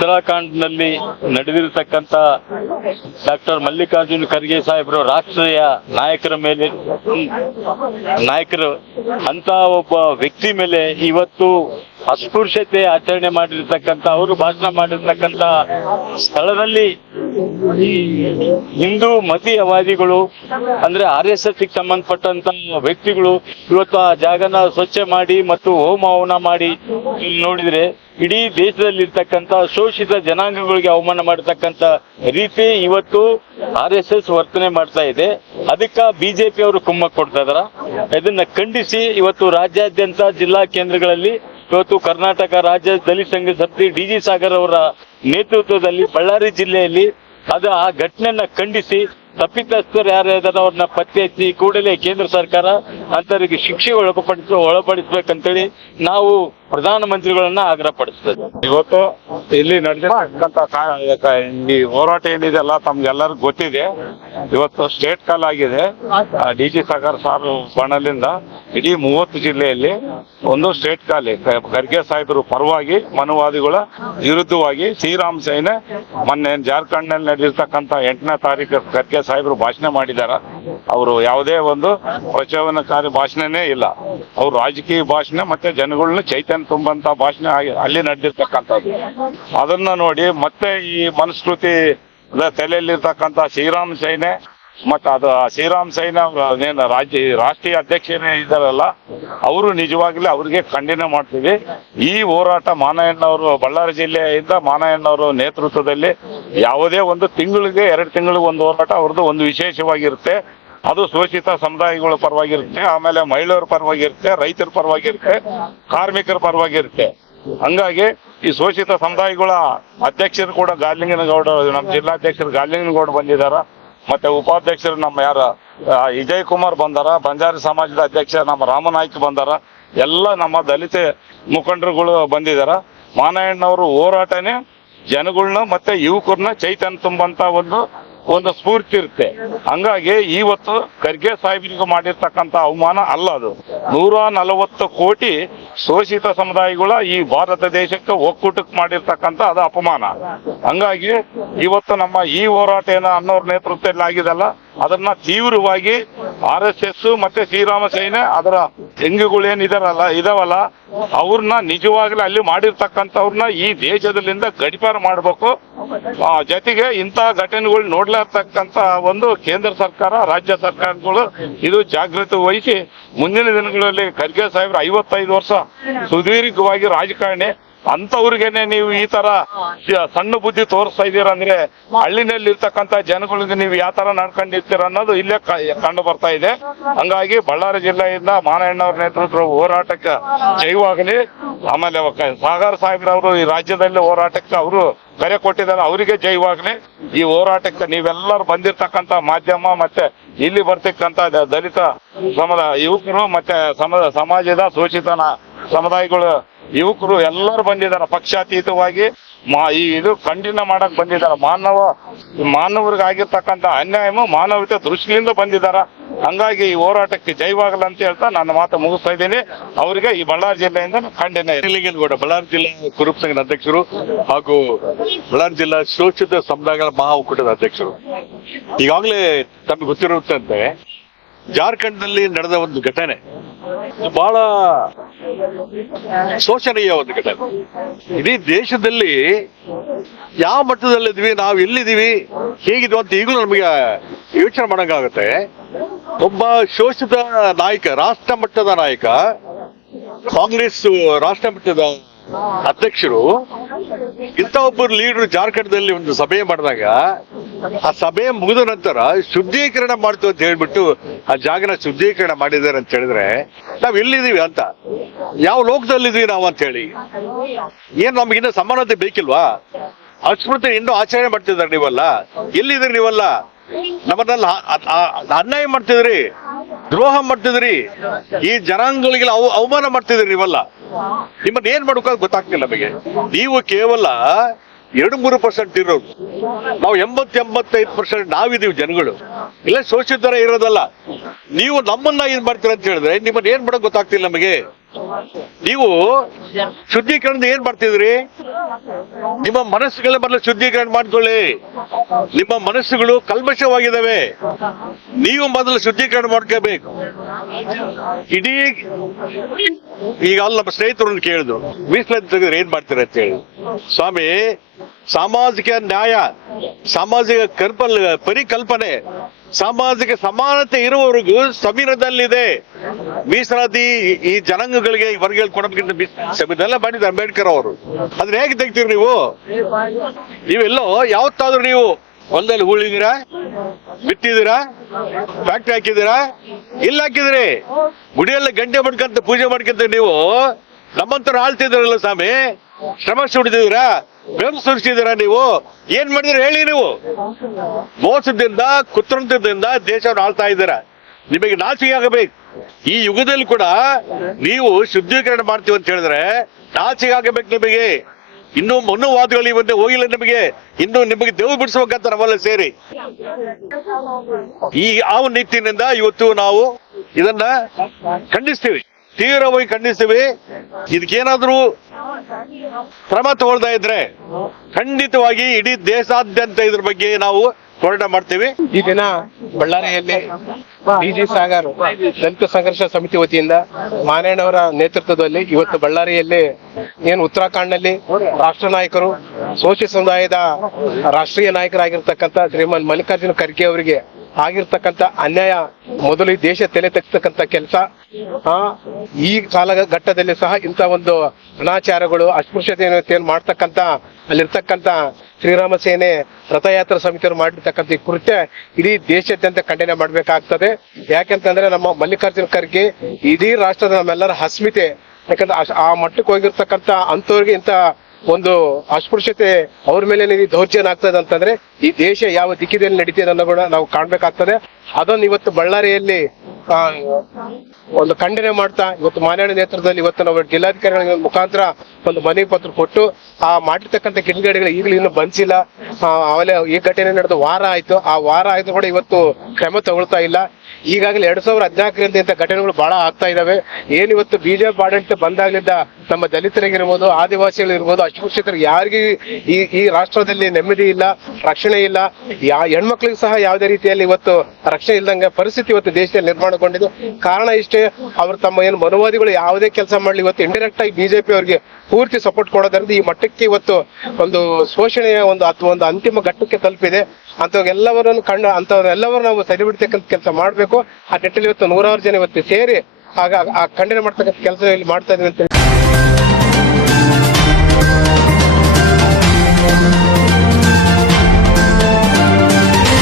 ಉತ್ತರಾಖಂಡ್ನಲ್ಲಿ ನಡೆದಿರತಕ್ಕಂತ doctor Mallikarjun Kharge ಸಾಹೇಬರು ರಾಷ್ಟ್ರೀಯ ನಾಯಕರು ಅಂತ ಒಬ್ಬ ವ್ಯಕ್ತಿ ಮೇಲೆ ಇವತ್ತು ಅಸ್ಪೃಶ್ಯತೆ ಆಚರಣೆ ಮಾಡಿರ್ತಕ್ಕಂಥ ಅವರು ಭಾಷಣ ಮಾಡಿರ್ತಕ್ಕಂಥ ಸ್ಥಳದಲ್ಲಿ ಹಿಂದೂ ಮತೀಯವಾದಿಗಳು ಅಂದ್ರೆ RSS ಸಂಬಂಧಪಟ್ಟಂತ ವ್ಯಕ್ತಿಗಳು ಇವತ್ತು ಆ ಜಾಗನ ಸ್ವಚ್ಛ ಮಾಡಿ ಮತ್ತು ಹೋಮ ಹವನ ಮಾಡಿ ನೋಡಿದ್ರೆ ಇಡೀ ದೇಶದಲ್ಲಿರ್ತಕ್ಕಂಥ ಶೋಷಿತ ಜನಾಂಗಗಳಿಗೆ ಅವಮಾನ ಮಾಡತಕ್ಕಂತ ರೀತಿ ಇವತ್ತು RSS ವರ್ತನೆ ಮಾಡ್ತಾ ಇದೆ. ಅದಕ್ಕ ಬಿಜೆಪಿ ಅವರು ಕುಮ್ಮಕ್ ಕೊಡ್ತಾ ಇದಾರ. ಇದನ್ನ ಖಂಡಿಸಿ ಇವತ್ತು ರಾಜ್ಯಾದ್ಯಂತ ಜಿಲ್ಲಾ ಕೇಂದ್ರಗಳಲ್ಲಿ ಇವತ್ತು ಕರ್ನಾಟಕ ರಾಜ್ಯ ದಲಿತ ಸಂಘ ಸಮಿತಿ DG ಸಾಗರ್ ಅವರ ನೇತೃತ್ವದಲ್ಲಿ ಬಳ್ಳಾರಿ ಜಿಲ್ಲೆಯಲ್ಲಿ ಆ ಘಟನೆಯನ್ನ ಖಂಡಿಸಿ ತಪ್ಪಿತಸ್ಥರು ಯಾರು ಇದಾರೆ ಅವ್ರನ್ನ ಪತ್ತೆ ಹಚ್ಚಿ ಕೂಡಲೇ ಕೇಂದ್ರ ಸರ್ಕಾರ ಅಂತವರಿಗೆ ಶಿಕ್ಷೆ ಒಳಪಡಿಸ್ಬೇಕಂತೇಳಿ ನಾವು ಪ್ರಧಾನಮಂತ್ರಿಗಳನ್ನ ಆಗ್ರಹ ಪಡಿಸ್ತೇವೆ. ಇವತ್ತು ಇಲ್ಲಿ ನಡೆದಿರ್ತಕ್ಕಂಥ ಈ ಹೋರಾಟ ಏನಿದೆಲ್ಲ ತಮ್ಗೆಲ್ಲರಿಗೂ ಗೊತ್ತಿದೆ. ಇವತ್ತು ಸ್ಟೇಟ್ ಕಾಲ್ ಆಗಿದೆ. DG ಸಾಗರ್ ಸಾರ್ ಬಣಲಿಂದ ಇಡೀ 30 ಜಿಲ್ಲೆಯಲ್ಲಿ ಒಂದು ಸ್ಟೇಟ್ ಕಾಲ್ ಖರ್ಗೆ ಸಾಹೇಬರು ಪರವಾಗಿ ಮನುವಾದಿಗಳ ವಿರುದ್ಧವಾಗಿ ಶ್ರೀರಾಮ್ ಸೇನೆ ಮೊನ್ನೆ ಜಾರ್ಖಂಡ್ ನಲ್ಲಿ ನಡೆದಿರ್ತಕ್ಕಂಥ 8ನೇ ತಾರೀಕು ಖರ್ಗೆ ಸಾಹೇಬರು ಭಾಷಣ ಮಾಡಿದಾರ. ಅವರು ಯಾವುದೇ ಒಂದು ಪ್ರಚೋದನಕಾರಿ ಭಾಷಣನೇ ಇಲ್ಲ. ಅವ್ರು ರಾಜಕೀಯ ಭಾಷಣ ಮತ್ತೆ ಜನಗಳನ್ನ ಚೈತನ್ಯ ತುಂಬಂತ ಭಾಷಣ ಅಲ್ಲಿ ನಡೆದಿರ್ತಕ್ಕಂಥದ್ದು. ಅದನ್ನ ನೋಡಿ ಮತ್ತೆ ಈ ಮನುಸ್ಮೃತಿ ತಲೆಯಲ್ಲಿರ್ತಕ್ಕಂಥ ಶ್ರೀರಾಮ್ ಸೇನೆ ಮತ್ತೆ ಅದು ಶ್ರೀರಾಮ್ ಸೇನೆ ಏನು ರಾಷ್ಟ್ರೀಯ ಅಧ್ಯಕ್ಷರೇ ಇದ್ದಾರಲ್ಲ ಅವರು ನಿಜವಾಗ್ಲೂ ಅವ್ರಿಗೆ ಖಂಡನೆ ಮಾಡ್ತೀವಿ. ಈ ಹೋರಾಟ ಮಾನಯ್ಯನವರು ಬಳ್ಳಾರಿ ಜಿಲ್ಲೆಯಿಂದ ಮಾನಯ್ಯನವರು ನೇತೃತ್ವದಲ್ಲಿ ಯಾವುದೇ ಒಂದು ತಿಂಗಳಿಗೆ 2 ತಿಂಗಳಿಗೆ ಒಂದು ಹೋರಾಟ ಅವ್ರದ್ದು ಒಂದು ವಿಶೇಷವಾಗಿರುತ್ತೆ. ಅದು ಶೋಷಿತ ಸಮುದಾಯಗಳ ಪರವಾಗಿರುತ್ತೆ, ಆಮೇಲೆ ಮಹಿಳೆಯರ ಪರವಾಗಿರುತ್ತೆ, ರೈತರ ಪರವಾಗಿರುತ್ತೆ, ಕಾರ್ಮಿಕರ ಪರವಾಗಿರುತ್ತೆ. ಹಂಗಾಗಿ ಈ ಶೋಷಿತ ಸಮುದಾಯಗಳ ಅಧ್ಯಕ್ಷರು ಕೂಡ ಗಾರ್ಲಿಂಗನಗೌಡ, ನಮ್ಮ ಜಿಲ್ಲಾಧ್ಯಕ್ಷರು ಗಾರ್ಲಿಂಗನಗೌಡ ಬಂದಿದಾರ. ಮತ್ತೆ ಉಪಾಧ್ಯಕ್ಷರು ನಮ್ಮ ವಿಜಯ್ ಕುಮಾರ್ ಬಂದಾರ. ಬಂಜಾರಿ ಸಮಾಜದ ಅಧ್ಯಕ್ಷ ನಮ್ಮ ರಾಮನಾಯ್ಕ ಬಂದಾರ. ಎಲ್ಲ ನಮ್ಮ ದಲಿತ ಮುಖಂಡರುಗಳು ಬಂದಿದಾರ. ಮಾನಯ್ಯನವರು ಹೋರಾಟನೇ ಜನಗಳನ್ನ ಮತ್ತೆ ಯುವಕರನ್ನ ಚೈತನ್ಯ ತುಂಬಂತ ಒಂದು ಸ್ಫೂರ್ತಿ ಇರುತ್ತೆ. ಹಂಗಾಗಿ ಇವತ್ತು ಖರ್ಗೆ ಸಾಹೇಬರಿಗೆ ಮಾಡಿರ್ತಕ್ಕಂಥ ಅವಮಾನ ಅಲ್ಲ, ಅದು 140 ಕೋಟಿ ಶೋಷಿತ ಸಮುದಾಯಗಳ ಈ ಭಾರತ ದೇಶಕ್ಕೆ ಒಕ್ಕೂಟಕ್ಕೆ ಮಾಡಿರ್ತಕ್ಕಂಥ ಅದು ಅಪಮಾನ. ಹಂಗಾಗಿ ಇವತ್ತು ನಮ್ಮ ಈ ಹೋರಾಟ ಏನೋ ಅನ್ನೋರ್ ನೇತೃತ್ವದಲ್ಲಿ ಆಗಿದೆಲ್ಲ ಅದನ್ನ ತೀವ್ರವಾಗಿ RSS ಮತ್ತೆ ಶ್ರೀರಾಮ ಸೇನೆ ಅದರ ಇದಾವಲ್ಲ ಅವ್ರನ್ನ ನಿಜವಾಗ್ಲೂ ಅಲ್ಲಿ ಮಾಡಿರ್ತಕ್ಕಂಥವ್ರನ್ನ ಈ ದೇಶದಲ್ಲಿಂದ ಗಡಿಪಾರು ಮಾಡ್ಬೇಕು. ಜೊತೆಗೆ ಇಂತಹ ಘಟನೆಗಳು ನೋಡ್ಲಾರ್ತಕ್ಕಂಥ ಒಂದು ಕೇಂದ್ರ ಸರ್ಕಾರ ರಾಜ್ಯ ಸರ್ಕಾರಗಳು ಇದು ಜಾಗೃತಿ ವಹಿಸಿ ಮುಂದಿನ ದಿನಗಳಲ್ಲಿ ಖರ್ಗೆ ಸಾಹೇಬ್ರು 55 ವರ್ಷ ಸುದೀರ್ಘವಾಗಿ ರಾಜಕಾರಣಿ ಅಂತವ್ರಿಗೇನೆ ನೀವು ಈ ತರ ಸಣ್ಣ ಬುದ್ಧಿ ತೋರಿಸ್ತಾ ಇದ್ದೀರಂದ್ರೆ ಹಳ್ಳಿನಲ್ಲಿ ಇರ್ತಕ್ಕಂಥ ಜನಗಳಿಗೆ ನೀವು ಯಾವ ತರ ನಡ್ಕೊಂಡಿರ್ತೀರ ಅನ್ನೋದು ಇಲ್ಲೇ ಕಂಡು ಬರ್ತಾ ಇದೆ. ಹಂಗಾಗಿ ಬಳ್ಳಾರಿ ಜಿಲ್ಲೆಯಿಂದ ಮಾನಯ್ಯನವ್ರ ನೇತೃತ್ವ ಹೋರಾಟಕ್ಕೆ ಜೈವಾಗಲಿ. ಆಮೇಲೆ ಸಾಗರ್ ಸಾಹೇಬ್ರವರು ಈ ರಾಜ್ಯದಲ್ಲಿ ಹೋರಾಟಕ್ಕೆ ಅವರು ಕರೆ ಕೊಟ್ಟಿದ್ದಾರೆ, ಅವರಿಗೆ ಜೈವಾಗಲಿ. ಈ ಹೋರಾಟಕ್ಕೆ ನೀವೆಲ್ಲರೂ ಬಂದಿರ್ತಕ್ಕಂಥ ಮಾಧ್ಯಮ ಮತ್ತೆ ಇಲ್ಲಿ ಬರ್ತಕ್ಕಂಥ ದಲಿತ ಯುವಕರು ಮತ್ತೆ ಸಮಾಜದ ಶೋಷಿತ ಸಮುದಾಯಗಳು ಯುವಕರು ಎಲ್ಲರೂ ಬಂದಿದ್ದಾರೆ. ಪಕ್ಷಾತೀತವಾಗಿ ಇದು ಖಂಡನೆ ಮಾಡಕ್ ಬಂದಿದ್ದಾರೆ. ಮಾನವರಿಗೆ ಆಗಿರ್ತಕ್ಕಂಥ ಅನ್ಯಾಯ ಮಾನವತೆ ದೃಷ್ಟಿಯಿಂದ ಬಂದಿದ್ದಾರ. ಹಂಗಾಗಿ ಈ ಹೋರಾಟಕ್ಕೆ ಜೈವಾಗಲ್ಲ ಅಂತ ಹೇಳ್ತಾ ನನ್ನ ಮಾತು ಮುಗಿಸ್ತಾ ಇದ್ದೀನಿ. ಅವರಿಗೆ ಈ ಬಳ್ಳಾರಿ ಜಿಲ್ಲೆಯಿಂದ ಖಂಡನೆ. ಬಳ್ಳಾರಿ ಜಿಲ್ಲಾ ಕುರುಬ ಸಂಘದ ಅಧ್ಯಕ್ಷರು ಹಾಗೂ ಬಳ್ಳಾರಿ ಜಿಲ್ಲಾ ಶೋಷಿತ ಸಮುದಾಯಗಳ ಮಹಾ ಒಕ್ಕೂಟದ ಅಧ್ಯಕ್ಷರು. ಈಗಾಗಲೇ ತಮಗೆ ಗೊತ್ತಿರುತ್ತಂತೆ ಜಾರ್ಖಂಡ್ನಲ್ಲಿ ನಡೆದ ಒಂದು ಘಟನೆ ಬಹಳ ಶೋಷಣೀಯ ಒಂದು ಘಟನೆ. ಇಡೀ ದೇಶದಲ್ಲಿ ಯಾವ ಮಟ್ಟದಲ್ಲಿದ್ವಿ, ನಾವು ಎಲ್ಲಿದ್ದೀವಿ, ಹೇಗಿದ್ವಿ ಅಂತ ಈಗಲೂ ನಮಗೆ ಯೋಚನೆ ಮಾಡಂಗಾಗುತ್ತೆ. ಒಬ್ಬ ಶೋಷಿತ ನಾಯಕ, ರಾಷ್ಟ್ರ ಮಟ್ಟದ ನಾಯಕ, ಕಾಂಗ್ರೆಸ್ ರಾಷ್ಟ್ರ ಮಟ್ಟದ ಅಧ್ಯಕ್ಷರು ಇಂಥ ಒಬ್ಬರು ಲೀಡರ್ ಜಾರ್ಖಂಡ್ದಲ್ಲಿ ಒಂದು ಸಭೆ ಮಾಡಿದಾಗ ಆ ಸಭೆ ಮುಗಿದ ನಂತರ ಶುದ್ಧೀಕರಣ ಮಾಡ್ತು ಅಂತ ಹೇಳ್ಬಿಟ್ಟು ಆ ಜಾಗನ ಶುದ್ಧೀಕರಣ ಮಾಡಿದ್ದಾರೆ ಅಂತ ಹೇಳಿದ್ರೆ ನಾವ್ ಎಲ್ಲಿದೀವಿ ಅಂತ, ಯಾವ ಲೋಕದಲ್ಲಿದೀವಿ ನಾವು ಅಂತ ಹೇಳಿ. ಏನ್ ನಮಗಿನ್ನ ಸಮಾನತೆ ಬೇಕಿಲ್ವಾ? ಅಸ್ಮೃತಿ ಇನ್ನೂ ಆಚರಣೆ ಮಾಡ್ತಿದ್ದಾರೆ ನೀವಲ್ಲ, ಎಲ್ಲಿದ್ರಿ ನೀವಲ್ಲ? ನಮ್ಮನ್ನೆಲ್ಲ ಅನ್ಯಾಯ ಮಾಡ್ತಿದ್ರಿ, ದ್ರೋಹ ಮಾಡ್ತಿದ್ರಿ, ಈ ಜನಾಂಗಗಳಿಗೆ ಅವಮಾನ ಮಾಡ್ತಿದ್ರಿ ನೀವಲ್ಲ. ನಿಮ್ಮನ್ನ ಏನ್ ಮಾಡ್ಬೇಕು ಗೊತ್ತಾಗ್ತಿಲ್ಲ ನಮಗೆ. ನೀವು ಕೇವಲ 2-3% ಇರೋದು, ನಾವು 80-85% ನಾವಿದೀವಿ ಜನಗಳು. ಇಲ್ಲ ಶೋಷಿತರ ಇರೋದಲ್ಲ. ನೀವು ನಮ್ಮನ್ನ ಏನ್ ಮಾಡ್ತೀರ ಅಂತ ಹೇಳಿದ್ರೆ ನಿಮ್ಮನ್ನ ಏನ್ ಮಾಡಕ್ ಗೊತ್ತಾಗ್ತಿಲ್ಲ ನಮಗೆ. ನೀವು ಶುದ್ಧೀಕರಣ ಏನ್ ಮಾಡ್ತಿದ್ರಿ? ನಿಮ್ಮ ಮನಸ್ಸುಗಳ ಮೊದಲು ಶುದ್ಧೀಕರಣ ಮಾಡ್ಕೊಳ್ಳಿ. ನಿಮ್ಮ ಮನಸ್ಸುಗಳು ಕಲ್ಮಶವಾಗಿದ್ದಾವೆ, ನೀವು ಮೊದಲು ಶುದ್ಧೀಕರಣ ಮಾಡ್ಕೋಬೇಕು. ಇಡೀ ಈಗ ಅಲ್ಲಿ ನಮ್ಮ ಸ್ನೇಹಿತರನ್ನು ಕೇಳಿದ್ರು, ಮೀಸಲಾತಿ ತೆಗೆದ್ರೆ ಏನ್ ಮಾಡ್ತೀರ ಅಂತ ಹೇಳಿ. ಸ್ವಾಮಿ, ಸಾಮಾಜಿಕ ನ್ಯಾಯ, ಸಾಮಾಜಿಕ ಪರಿಕಲ್ಪನೆ, ಸಾಮಾಜಿಕ ಸಮಾನತೆ ಇರುವವರೆಗೂ ಸಂವಿಧಾನದಲ್ಲಿದೆ. ಮೀಸಲಾತಿ ಈ ಜನಾಂಗಗಳಿಗೆ ವರ್ಗಗಳು ಕೊಡಬೇಕಂತ ಸಂವಿಧಾನ ಮಾಡಿದ ಅಂಬೇಡ್ಕರ್ ಅವರು. ಅದನ್ನ ಹೇಗೆ ತೆಗ್ತೀರಿ ನೀವು? ನೀವೆಲ್ಲೋ ಯಾವತ್ತಾದ್ರೂ ನೀವು ಹೊಲದಲ್ಲಿ ಹೂಳಿದ್ದೀರಾ, ಬಿತ್ತಿದ್ದೀರಾ, ಫ್ಯಾಕ್ಟ್ರಿ ಹಾಕಿದ್ದೀರಾ? ಇಲ್ಲ ಹಾಕಿದ್ರಿ. ಗುಡಿಯಲ್ಲಿ ಗಂಟೆ ಮಾಡ್ಕಂತ ಪೂಜೆ ಮಾಡ್ಕಂತ ನೀವು ನಮ್ಮಂತರ ಆಳ್ತಿದ್ದೀರಲ್ಲ ಸ್ವಾಮಿ. ಶ್ರಮ ಸುಡಿದಿದ್ದೀರಾ, ಬೆವರು ಸುರಿಸಿದ್ದೀರಾ? ನೀವು ಏನ್ ಮಾಡಿದಿರ ಹೇಳಿ? ನೀವು ಮೋಸದಿಂದ, ಕುತಂತ್ರದಿಂದ ದೇಶವನ್ನು ಆಳ್ತಾ ಇದ್ದೀರಾ. ನಿಮಗೆ ನಾಚಿಕೆ ಆಗಬೇಕು. ಈ ಯುಗದಲ್ಲಿ ಕೂಡ ನೀವು ಶುದ್ಧೀಕರಣ ಮಾಡ್ತೀವಿ ಅಂತ ಹೇಳಿದ್ರೆ ನಾಚಿಕೆ ಆಗಬೇಕು ನಿಮಗೆ. ಇನ್ನೂ ಮನುವಾದಗಳು ಇವನ್ನೇ ಹೋಗಿಲ್ಲ ನಿಮಗೆ. ಇನ್ನು ನಿಮಗೆ ದೇವು ಬಿಡಿಸ್ಬೇಕಂತ ನಾವೆಲ್ಲ ಸೇರಿ ಈ ಆ ನಿಟ್ಟಿನಿಂದ ಇವತ್ತು ನಾವು ಇದನ್ನ ಖಂಡಿಸ್ತೀವಿ, ತೀವ್ರವಾಗಿ ಖಂಡಿಸ್ತೀವಿ. ಇದಕ್ಕೇನಾದ್ರೂ ಕ್ರಮ ತಗೊಳ್ತಾ ಇದ್ರೆ ಖಂಡಿತವಾಗಿ ಇಡೀ ದೇಶಾದ್ಯಂತ ಇದ್ರ ಬಗ್ಗೆ ನಾವು ಹೋರಾಟ ಮಾಡ್ತೀವಿ. ಈ ದಿನ ಬಳ್ಳಾರಿಯಲ್ಲಿ ಡಿಜಿ ಸಾಗರ್ ದಲಿತ ಸಂಘರ್ಷ ಸಮಿತಿ ವತಿಯಿಂದ ಮಾನೇಣ್ಣವರ ನೇತೃತ್ವದಲ್ಲಿ ಇವತ್ತು ಬಳ್ಳಾರಿಯಲ್ಲಿ ಏನು ಉತ್ತರಾಖಂಡ್ನಲ್ಲಿ ರಾಷ್ಟ್ರ ನಾಯಕರು, ಸೋಷಿ ಸಮುದಾಯದ ರಾಷ್ಟ್ರೀಯ ನಾಯಕರಾಗಿರ್ತಕ್ಕಂಥ ಶ್ರೀಮಾನ್ ಮಲ್ಲಿಕಾರ್ಜುನ ಖರ್ಗೆ ಅವರಿಗೆ ಆಗಿರ್ತಕ್ಕಂಥ ಅನ್ಯಾಯ, ಮೊದಲು ಈ ದೇಶ ತಲೆ ತಗ್ತಕ್ಕಂಥ ಕೆಲಸ, ಈ ಕಾಲಘಟ್ಟದಲ್ಲಿ ಸಹ ಇಂಥ ಒಂದು ಅನಾಚಾರಗಳು, ಅಸ್ಪೃಶ್ಯತೆಯನ್ನು ಮಾಡ್ತಕ್ಕಂಥ ಅಲ್ಲಿರ್ತಕ್ಕಂಥ ಶ್ರೀರಾಮ ಸೇನೆ ರಥಯಾತ್ರಾ ಸಮಿತಿಯವರು ಮಾಡಿರ್ತಕ್ಕಂಥ ಈ ಕೃತ್ಯ ಇಡೀ ದೇಶಾದ್ಯಂತ ಖಂಡನೆ ಮಾಡ್ಬೇಕಾಗ್ತದೆ. ಯಾಕೆಂತಂದ್ರೆ ನಮ್ಮ ಮಲ್ಲಿಕಾರ್ಜುನ ಖರ್ಗೆ ಇಡೀ ರಾಷ್ಟ್ರದ ನಮ್ಮೆಲ್ಲರ ಅಸ್ಮಿತೆ. ಯಾಕಂದ್ರೆ ಆ ಮಟ್ಟಕ್ಕೆ ಹೋಗಿರ್ತಕ್ಕಂಥ ಅಂತವ್ರಿಗೆ ಇಂಥ ಒಂದು ಅಸ್ಪೃಶ್ಯತೆ ಅವ್ರ ಮೇಲೆ ದೌರ್ಜನ್ಯ ಆಗ್ತದೆ ಅಂತಂದ್ರೆ ಈ ದೇಶ ಯಾವ ದಿಕ್ಕಿನಲ್ಲಿ ನಡೀತಿದೆ ಅನ್ನೋ ಕೂಡ ನಾವು ಕಾಣ್ಬೇಕಾಗ್ತದೆ. ಅದನ್ನು ಇವತ್ತು ಬಳ್ಳಾರಿಯಲ್ಲಿ ಒಂದು ಖಂಡನೆ ಮಾಡ್ತಾ ಇವತ್ತು ಮಾನ್ಯಣ್ಣ ನೇತೃತ್ವದಲ್ಲಿ ಇವತ್ತು ನಾವು ಜಿಲ್ಲಾಧಿಕಾರಿಗಳ ಮುಖಾಂತರ ಒಂದು ಮನವಿ ಪತ್ರ ಕೊಟ್ಟು ಆ ಮಾಡಿರ್ತಕ್ಕಂಥ ಕಿಡಿಗೇಡಿಗಳು ಈಗಲೂ ಇನ್ನೂ ಬಂದಿಲ್ಲ. ಆಮೇಲೆ ಈ ಘಟನೆ ನಡೆದ ವಾರ ಆಯ್ತು, ಆ ವಾರ ಆಯ್ತು ಕೂಡ ಇವತ್ತು ಕ್ರಮ ತಗೊಳ್ತಾ ಇಲ್ಲ. ಈಗಾಗಲೇ 2014ರಿಂದ ಇಂಥ ಘಟನೆಗಳು ಬಹಳ ಆಗ್ತಾ ಇದಾವೆ. ಏನಿವತ್ತು ಬಿಜೆಪಿ ಆಡಳಿತ ಬಂದಾಗಲಿಂದ ನಮ್ಮ ದಲಿತರಿಗಿರ್ಬೋದು, ಆದಿವಾಸಿಗಳಿರ್ಬೋದು, ಅಸ್ಪೃಶ್ಯತರಿಗೆ ಯಾರಿಗೂ ಈ ರಾಷ್ಟ್ರದಲ್ಲಿ ನೆಮ್ಮದಿ ಇಲ್ಲ, ರಕ್ಷಣೆ ಇಲ್ಲ. ಹೆಣ್ಮಕ್ಳಿಗೆ ಸಹ ಯಾವುದೇ ರೀತಿಯಲ್ಲಿ ಇವತ್ತು ರಕ್ಷಣೆ ಇಲ್ದಂಗೆ ಪರಿಸ್ಥಿತಿ ಇವತ್ತು ದೇಶದಲ್ಲಿ ನಿರ್ಮಾಣಗೊಂಡಿದೆ. ಕಾರಣ ಇಷ್ಟೇ, ಅವರು ತಮ್ಮ ಏನು ಮನುವಾದಿಗಳು ಯಾವುದೇ ಕೆಲಸ ಮಾಡಲಿ ಇವತ್ತು ಇಂಡೈರೆಕ್ಟ್ ಆಗಿ ಬಿಜೆಪಿ ಅವರಿಗೆ ಪೂರ್ತಿ ಸಪೋರ್ಟ್ ಕೊಡೋದ್ರಿಂದ ಈ ಮಟ್ಟಕ್ಕೆ ಇವತ್ತು ಒಂದು ಶೋಷಣೆಯ ಒಂದು ಅಂತಿಮ ಘಟ್ಟಕ್ಕೆ ತಲುಪಿದೆ. ಅಂತವರೆಲ್ಲವರನ್ನು ನಾವು ಸರಿಬಿಡ್ತಕ್ಕಂಥ ಕೆಲಸ ಮಾಡಬೇಕು. ಆ ನಿಟ್ಟಿನಲ್ಲಿ ಇವತ್ತು 100 ಜನ ಇವತ್ತು ಸೇರಿ ಆಗ ಆ ಖಂಡನೆ ಮಾಡ್ತಕ್ಕಂಥ ಕೆಲಸ ಇಲ್ಲಿ ಮಾಡ್ತಾ ಇದೀವಿ ಅಂತ